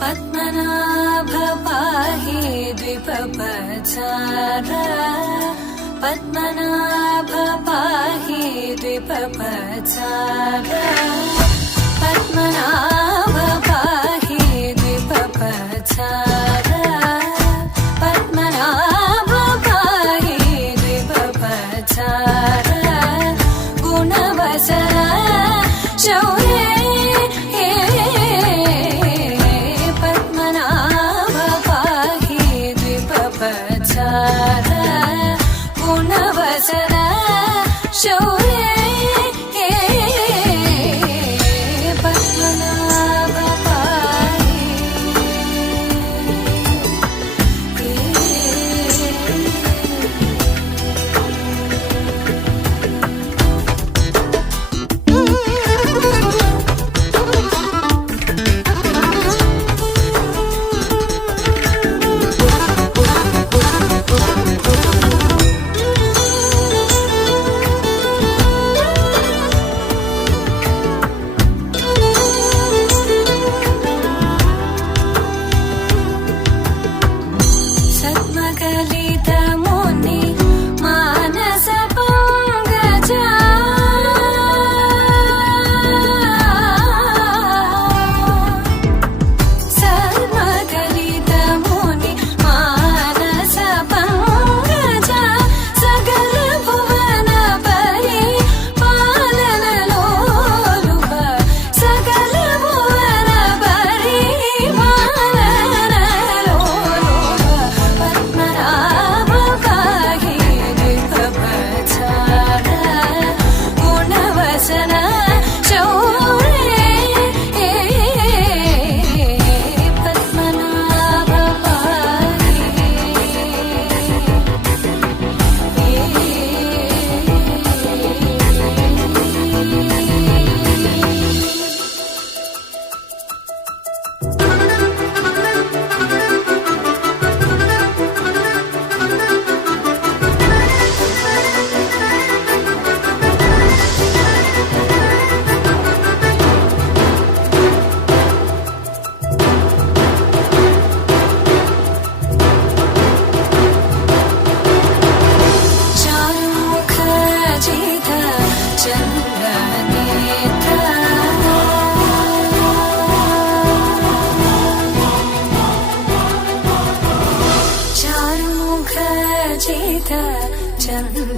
पद्मनाभ पाहि द्विपपचार पद्मनाभ पाहि द्विपपचार पद्मनाभ पाहि द्विपपचार पद्मनाभ पाहि द्विपपचार गुणवसर शौर्ये पद्मनाभ पाहि द्विपपचार गुणवसर शौर्ये पद्मनाभ पाहि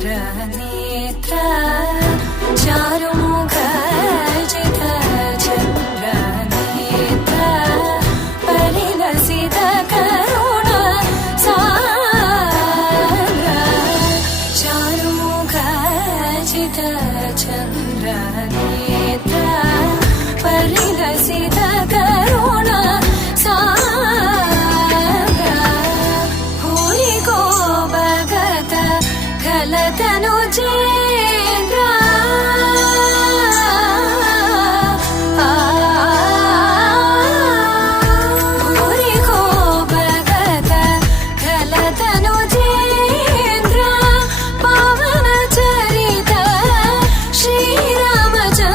चन्द्रनेत्र चारुमुख जित चन्द्रनेत्र परिलसित करुण सागर चारुमुख जित चन्द्रनेत्र परिलसित करुण खलतनु चेन्द्र भूरि को भगत खलतनु चेन्द्र पावन चरित श्रीरामचन्द्र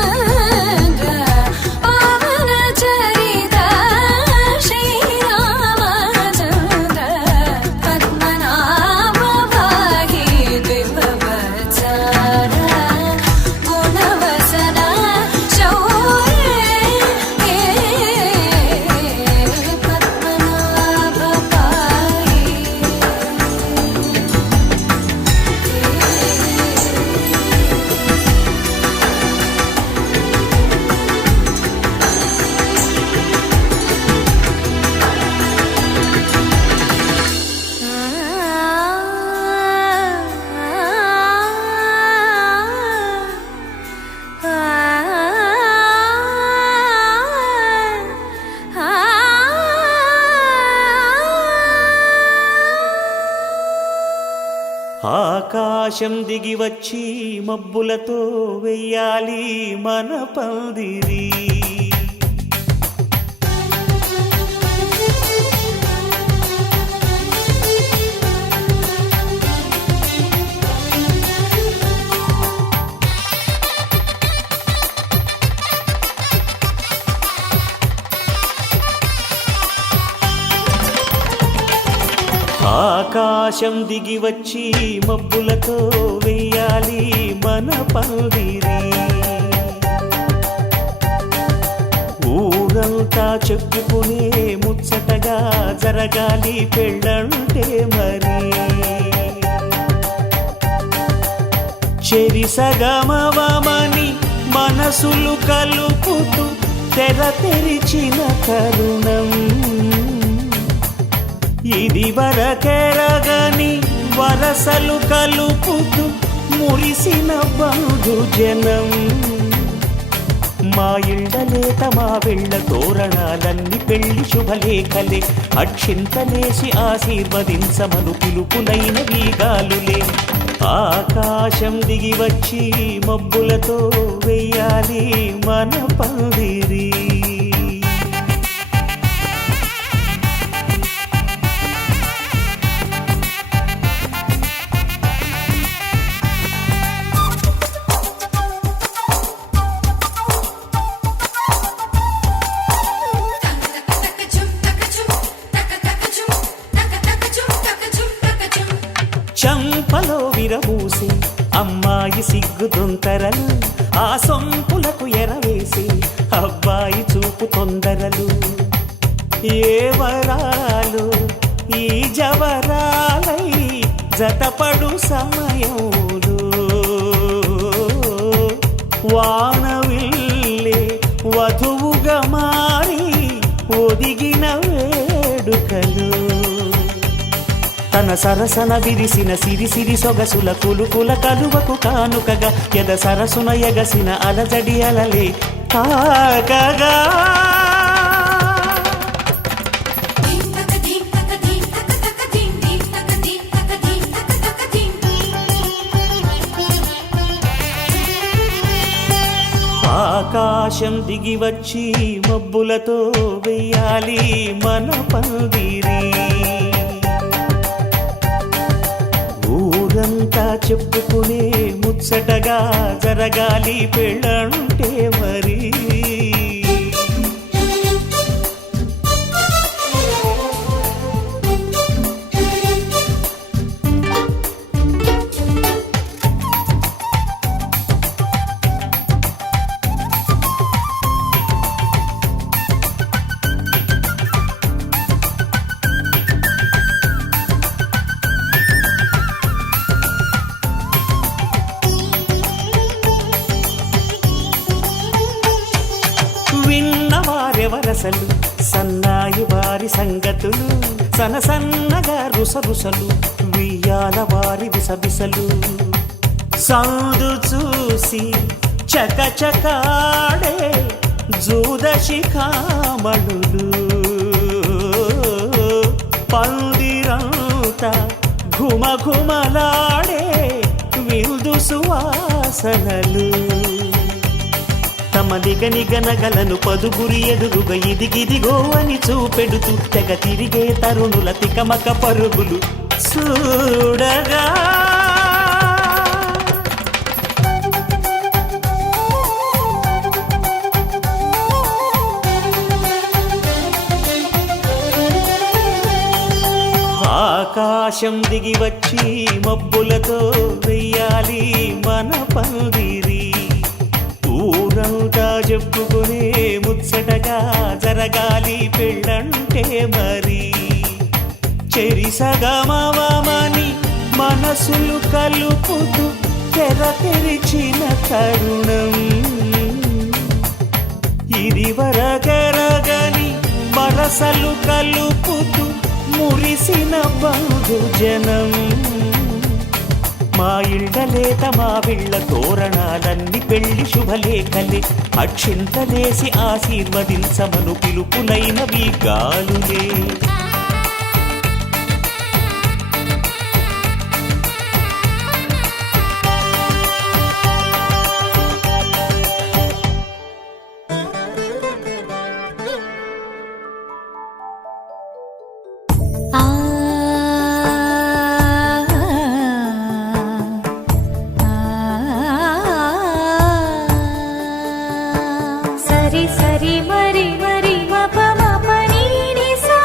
पावन चरित श्रीरामचन्द्र पद्मनाभ पाहि द्विपपचार गुणवसर शौर्ये पद्मनाभ पाहि ఆకాశం దిగి వచ్చి మబ్బులతో వెయ్యాలి మన పందిరి ఆకాశం దిగి వచ్చి మబ్బులతో వెయ్యాలి మన పందిరి. ఊరంతా చెప్పుకునే ముచ్చటగా జరగాలి పెళ్ళంటే మరి. చెరిసగమవమని మనసులు కలుపుతూ తెర తెరిచిన తరుణం. ఇది వరకెరగని వరసలు కలుపుతూ మురిసిన బంధుజనం. మా ఇళ్ళలేత మా వెళ్ళ తోరణాలన్నీ పెళ్లి శుభలేఖలే. అక్షింతలేసి ఆశీర్వదించమను పిలుపులైన వీగాలులే. ఆకాశం దిగి వచ్చి మబ్బులతో వెయ్యాలి మన పందిరి. చంపలో విరబూసి అమ్మాయి సిగ్గు దొంతరలు. ఆ సొంపులకు ఎరవేసి అబ్బాయి చూపు తొందరలు. ఏ వరాలు ఈ జవరాలై జతపడు సమయంలో. వానవిల్లే వధువుగా మారి ఒదిగిన వేడుకలు. తన సరసన విరిసిన సిరిసిరి సొగసుల కులుకుల కలువకు కానుకగా ఎద సరసున ఎగసిన అలజడి అలలే తాకగా. ఆకాశం దిగి వచ్చి మబ్బులతో వెయ్యాలి మన పందిరి. ఊరంతా చెప్పుకునే ముచ్చటగా జరగాలి పెళ్ళంటే మరి. విన్నవారెవరసలు సన్నాయి వారి సంగతులు. సనసన్నగా రుసరుసలు వియ్యాల వారి విసబిసలు. సౌదు చూసి చకచకాడే జూదశిఖామణులు. పందిరంతా ఘుమఘుమలాడే విందు సువాసనలు. తమ నిగనిగనగలను పదుగురి ఎదురుగా ఇదిగిదిగో అని చూపెడుతూ తెగ తిరిగే తరుణుల తికమక పరుగులు చూడగా. ఆకాశం దిగి వచ్చి మబ్బులతో వెయ్యాలి మన పందిరి. ఊరంతా చెప్పుకునే ముచ్చటగా జరగాలి పెళ్ళంటే మరి. చెరిసగమవమని మనసులు కలుపుతూ తెర తెరిచిన తరుణం. ఇది వరకెరగని వరసలు కలుపుతూ మురిసిన బంధుజనం. మా ఇళ్ళలేత మా వీళ్ళ తోరణాలన్నీ పెళ్లి శుభలేఖలే. అక్షింతలేసి ఆశీర్వదించమను పిలుపులైన వీగాలులే. సరి సరి మరి మరి మప మప నీ ని సా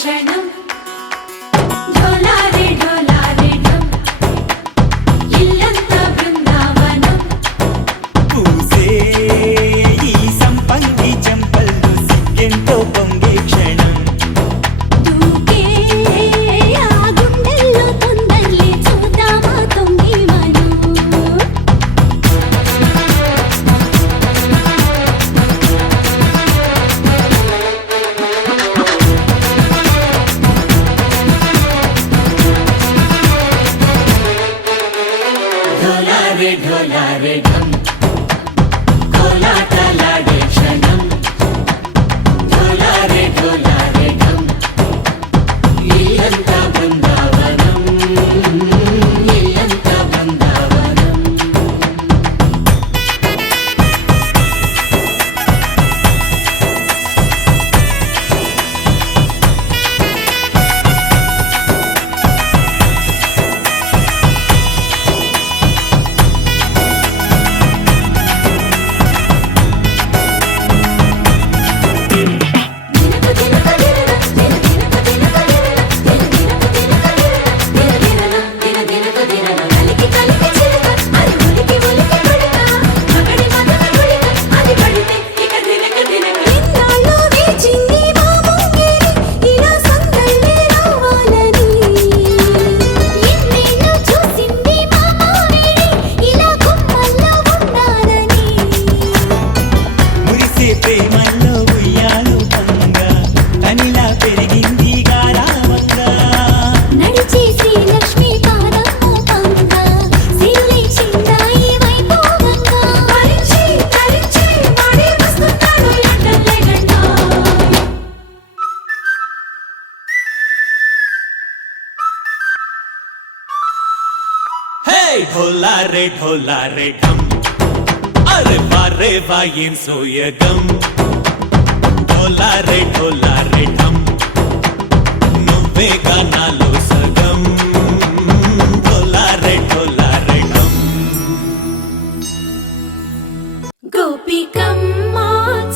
క్షణం ఢోలారే ఢోలారే ఢం ఇల్లంతా బృందావనం పూసే ఈ సంపంగి చెంపల్లో సిగ్గెంతో పొంగే క్షణం దూకే ఆ గుండెల్లో తొందరలే చూద్దామా తొంగి మనం ఢోలారే ఢోలారే ఢం కోలాటలాడే క్షణం ఢోలారే ఢోలారే ఢం ఇల్లంతా బృందావనం ఇల్లంతా బృందావనం దినకు దినకు దినన కలికి కలికి చిలక అది ఉలికి ఉలికి కొడక మగడి మగడ గుడిక అది పడితే ఇక దినకు దినక ఇన్నాళ్ళు వేచింది మా ముంగిలి ఇలా సందళ్ళే రావాలని ఇన్నేళ్ళు చూసింది మా మావేడి ఇలా గుమ్మల్లో ఉండాలని మురిసే ప్రేమల్లో ఉయ్యాలు పంగా తనిలా పెరిగింది గారావంగా నడిచే శ్రీలక్ష్మి పాదము పంగ సిరులై చిందాయి వైభోగంగా పరిచి పరిచి వాడే వస్తున్నాడు లండన్లే గంట హే ఢోలారే ఢోలారే ఢం అరే వారే వాయేం సోయగం ఢోలారే ఢోలారే ఢం నువ్వే గానాలో సగం ఢోలారే ఢోలారే ఢం గోపికమ్మ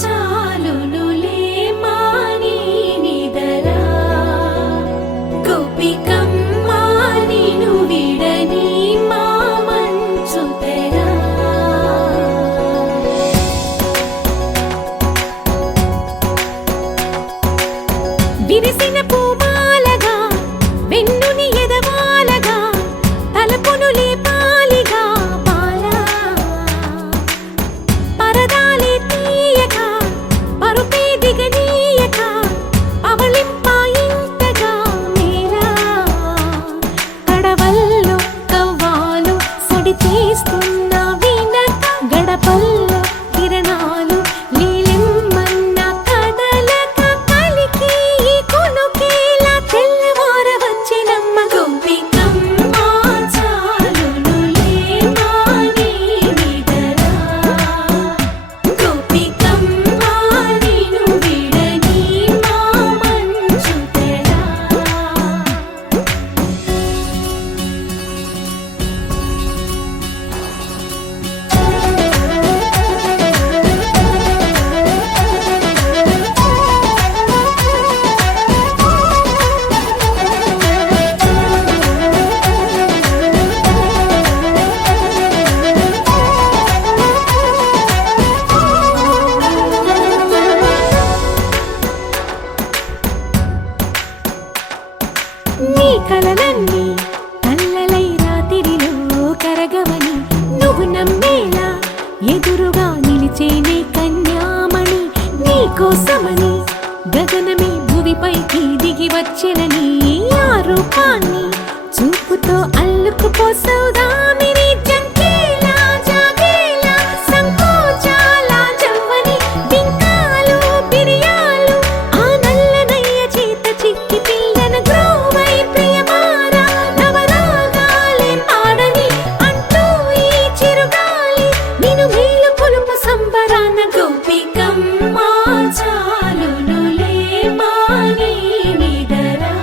చాలునులే మాని నిదరా గోపికమ్మ నిను విడని మా మంచు తెరా విరిసిన పూమాలగా వెన్నుని ఎదవాలగా తలపును లేపాలిగా బాలా పరదాలే తీయక పరుపే దిగనీయక పవళింపాయింతగా మేరా కడవల్లో కవ్వాలు సడి చేస్తున్న వినక గడపల్లో కిరణాలు నీలిమ్మన్న కదలక కలికి ఈ కొనుకేలా తెల్లవార వచ్చినమ్మ గోపికమ్మ చాలునులే మాని నిదరా గోపికమ్మ నిను విడని మా మంచు తెరా నీ కలలన్నీ కల్లలై రాత్రిలో కరగవని నువ్వు నమ్మేలా ఎదురుగా నిలిచేనే కన్యామణి నీ కోసమని గగనమే భువిపైకి దిగి వచ్చెనని ఆ రూపాన్ని చూపుతో అల్లుకుపోసౌదామిని జంకేలా జాగేలా సంకోచాల జవ్వని బింకాలు బిరియాలు ఆ నల్లనయ్య చేత చిక్కి పిల్లన గ్రోవై ప్రియమారా నవరాగాలే పాడని అంటూ ఈ చిరుగాలి నిన్ను మేలు పొలుపు సంబరాన గోపికమ్మ చాలునులే మాని నిదరా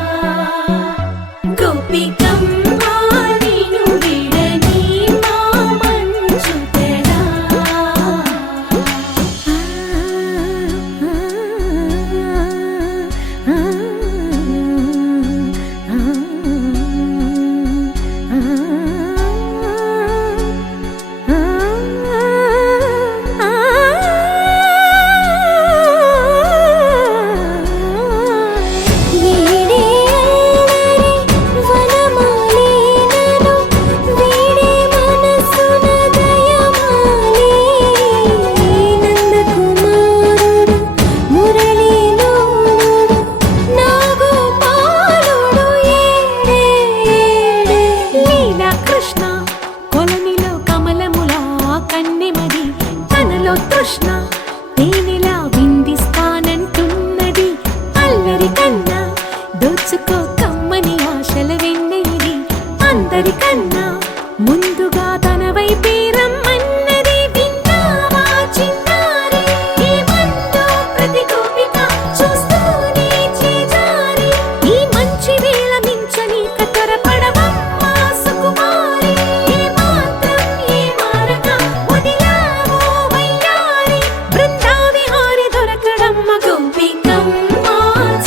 కృష్ణ తేనెలా విందిస్తానంటున్నది అల్లరి కన్నా దోచుకో కమ్మని ఆశల వెన్నెయిది అందరికన్నా ముందుగా తన వైపే రమ్మన్నది విన్నావా చిన్నారి ఏమందో ప్రతి గోపిక చూస్తూనే చేజారి ఈ మంచి వేళ మించని కతరపడవమ్మా సుకుమారి ఏ మాత్రం ఏ మారక వదిలావో వయ్యారి బృందావిహారి దొరకడమ్మ గోపికమ్మ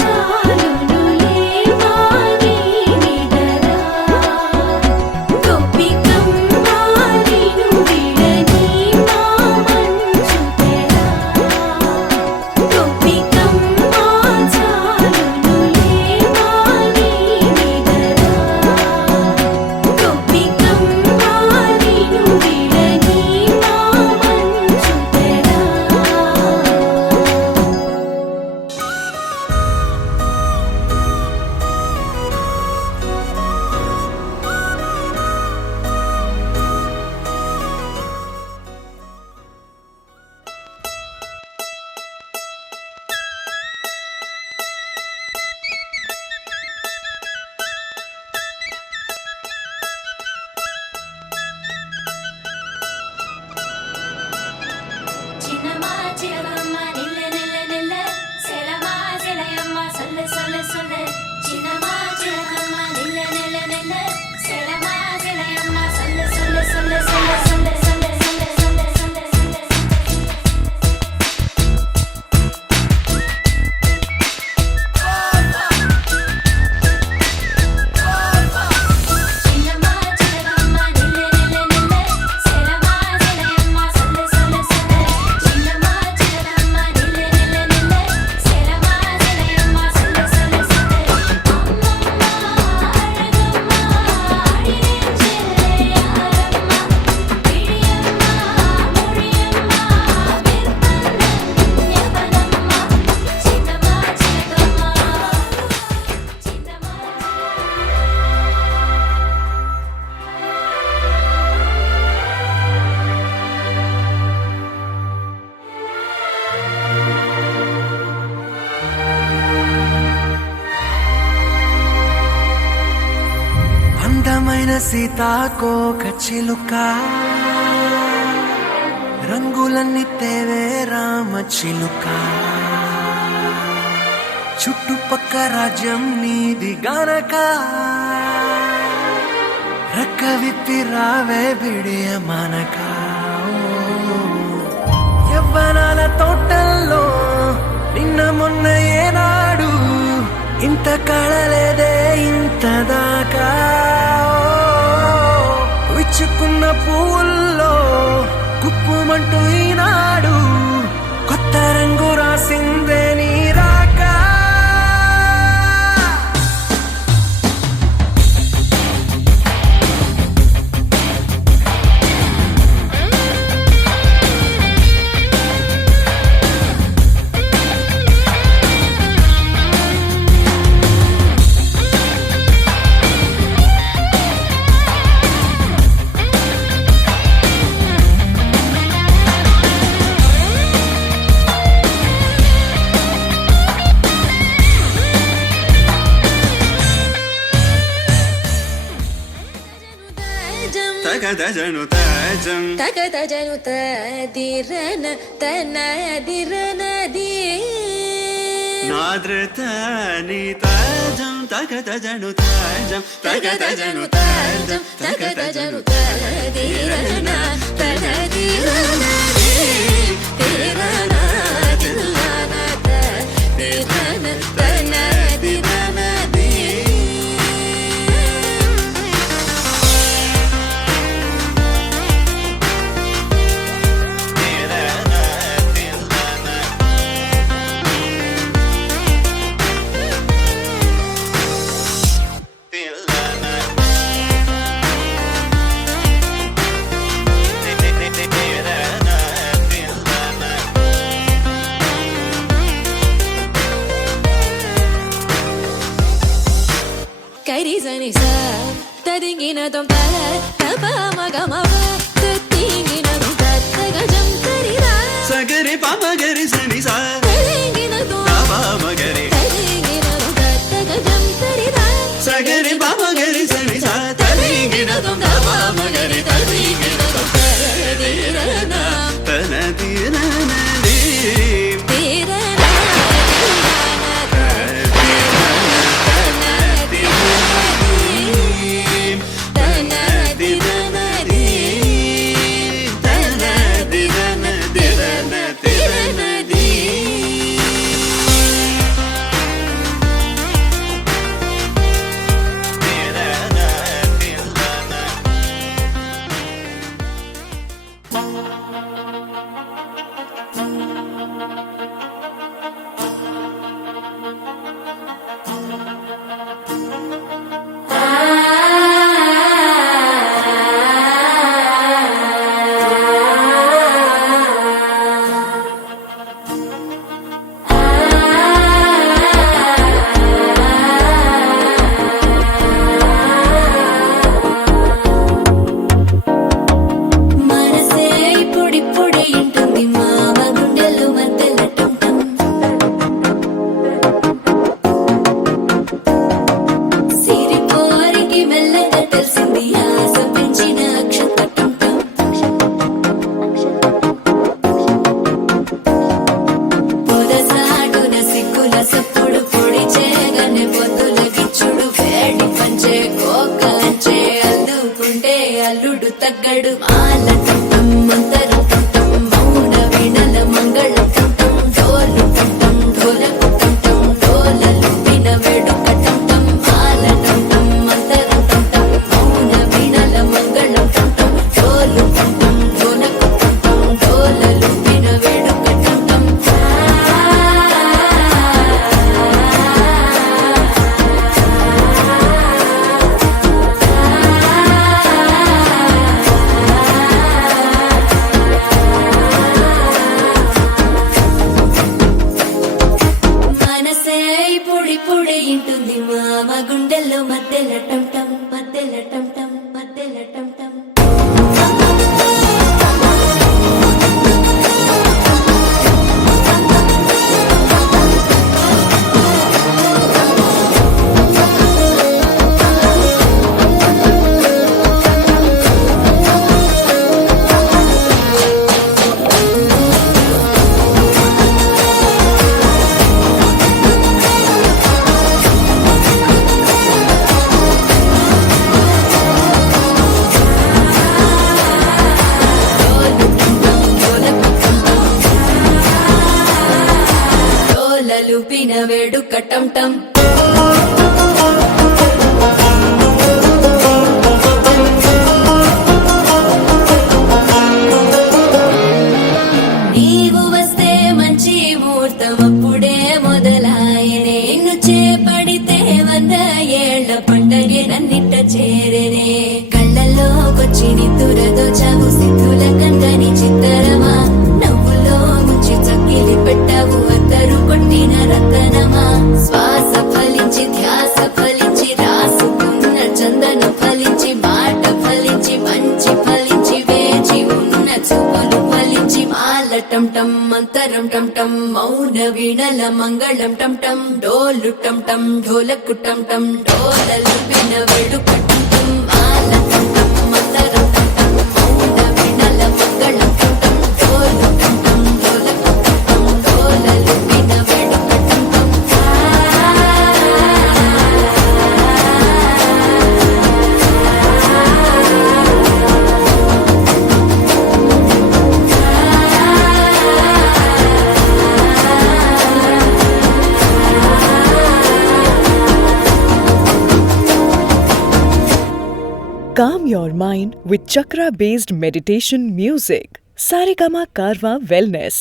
చాలునులే వాణి నిదరా గోపికమ్మ నిను విడని మా మంచు తెరా గోపికమ్మ చాలునులే వాణి నిదరా గోపికమ్మ నిను విడని మా మంచు తెరా చిన్నమా చిలకమ్మ నిల్ల నిల్ల నిల్ల సెలమా సెలయమ్మ సొల్ల సొల్ల సొల్ల చిన్నమా చిలకమ్మ నిల్ల నిల్ల నిల్ల సెలమా సెలయమ్మ సొల్ల సొల్ల సొల్ల సొల్ల సొల్ల సొల్ల సొల్ల సొల్ల సొల్ల సొల్ల చిన్నమా చిలకమ్మ నిల్ల నిల్ల నిల్ల సెలమా సెలయమ్మ సొల్ల సొల్ల సొల్ల చిన్నమా చిలకమ్మ నిల్ల నిల్ల నిల్ల సెలమా సెలయమ్మ సొల్ల సొల్ల సొల్ల అమ్మమ్మ అడగమ్మ అడిగే చెల్లెయారమ్మ పిడియమ్మ ముడియమ్మ విర్పన్న యవనమ్మ చిన్నమా చిలకమ్మ చిన్నమా అందమైన సీతాకోక చిలుక రంగులన్నీ తేవే రామ చిలుక చుట్టుపక్క రాజ్యం నీది గనక రెక్క విప్పి రావే బిడియ మనక యవ్వనాల తోటల్లో నిన్న మొన్న ఏనాడు ఇంత కళలేదే ఇంత దాకా విచ్చుకున్న పువ్వుల్లో కుప్పుమంటూ ఈనాడు కొత్త రంగు రాసిందే నీ రాక తగదజను తజం తగదజను తదిరన తనదిరనది నాద్రతని తజం తగదజను తజం తగదజను తజం తగదజను తదిరన తనదిరనది తిరన తిల్లన తదిరన తనదిరనది కరిజని స తదింగిన దొం తల తప మగ మవ తత్తింగిన దొం తగజం తరిరా సగ సగరి పమగరి సని సా మగరి సగరి పమగరి సని సా తరిగినదం మగరి తరిగినదం తన తీరనది మనసే ఇప్పుడిప్పుడే ఇంటుంది మామ గుండెల్లో మధ్యల టంటం సిరిపోరికి మెల్లగా తెలిసింది ఆశ పెంచిన అక్షత టంటం పొదసాటున సిగ్గుల సప్పుడు పొడి చేయగానే పొద్దుల గిచ్చుడు వేడి పంచే కోకలంచే అందుకుంటే అల్లుడు తగ్గడు మాల టంటం మంతరం టంటం మౌన వీణల మంగళం టంటం డోలు టంటం ఢోలకు టంటం డోలలు విన వేడుక టంటం మాల టంటం మంతరం టంటం మౌన వీణల మంగళం టంటం డోలు టంటం ఢోలకు టంటం డోలలు విన వేడుక టంటం మనసే ఇప్పుడిప్పుడే ఇంటుంది మామ గుండెల్లో మధ్యల టంటం మధ్యల టంటం మధ్యల టంటం డోలలు పిన వేడుక టంటం నీవు వస్తే మంచి ముహూర్తం అప్పుడే మొదలాయనే నిన్ను చేపడితే 100 ఏళ్ల పండగే నన్నిట్ట చేరేనే కళ్ళల్లోకొచ్చి నిద్దురదో చావు సిద్ధుల కందని చిత్తరమా నవ్వులో ముంచి చక్కిలి పెట్టావు అద్దరు కొట్టిన రతనమా శ్వాస ఫలించి ధ్యాస ఫలించి రాసుకున్న చందన ఫలించి మాట ఫలించి మంచి ఫలించి వేచి ఉన్న చూపులు ఫలించి మాల టంటం మంతరం టంటం మౌన వీణల మంగళం టంటం డోలు టంటం ఢోలకు టంటం డోలలు విన వేడుక టంటం మాల టంటం మంతరం టంటం మౌన వీణల మంగళం టంటం డోలు టంటం ఢోలకు టంటం డోలలు విన వేడుక టంటం Calm your mind with chakra based meditation music. Saregama Karwa Wellness.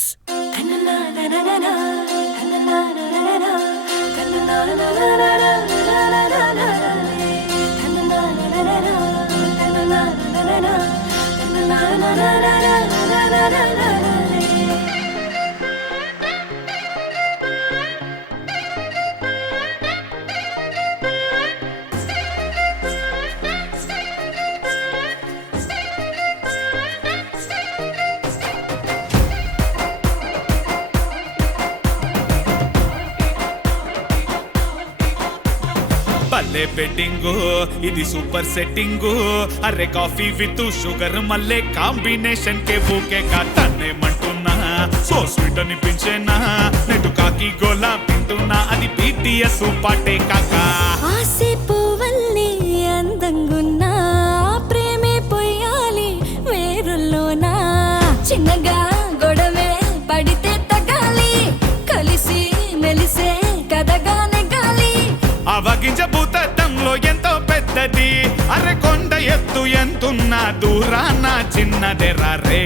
భలే బెట్టింగు ఇది సూపర్ సెట్టింగు అరే కాఫీ విత్ షుగర్ మళ్ళీ కాంబినేషన్ కే ఊకే కానేమంటున్నా సో స్వీట్ అనిపించేనా నెటు కాకి గోలా తింటున్నా అది BTS పాటే కాకా ఆసే పువ్వల్లే అందంగున్నా ప్రేమే పొయ్యాలి వేరుల్లోనా చిన్నగా గొడవే పడితే తగాలి కలిసి మెలిసే కదగా నెగాలి అవగింజ భూతత్వంలో ఎంతో పెద్దది అరే కొండ ఎత్తు ఎంతున్నా దూరాన చిన్నదెరా రే